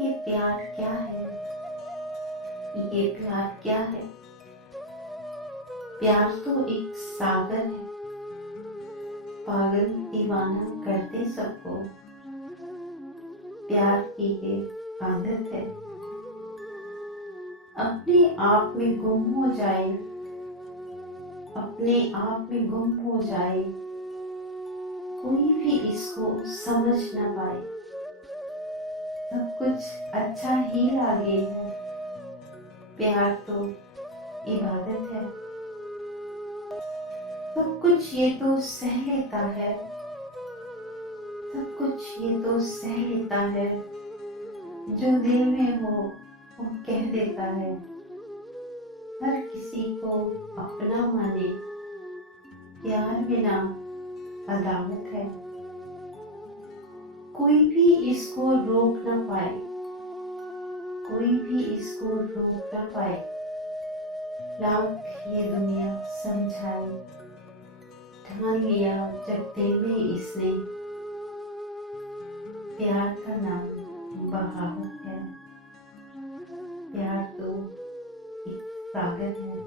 ये प्यार क्या है? ये प्यार क्या है? प्यार तो एक सागर है, पागल दीवाना करते सबको। प्यार की ये आदत है, अपने आप में गुम हो जाए, अपने आप में गुम हो जाए, कोई भी इसको समझ न पाए। सब कुछ अच्छा ही लागे है, प्यार तो इबादत है। सब कुछ ये तो सह लेता है, सब कुछ ये तो सह लेता है, जो दिल में हो वो कह देता है। हर किसी को अपना माने, प्यार बिना अदावत है। कोई भी इसको रोक ना पाए, कोई भी इसको रोक ना पाए। लाख ये दुनिया समझाए, ठान लिया जब दिल में इसने, प्यार का नाम बहावत है। प्यार तो एक सागर है।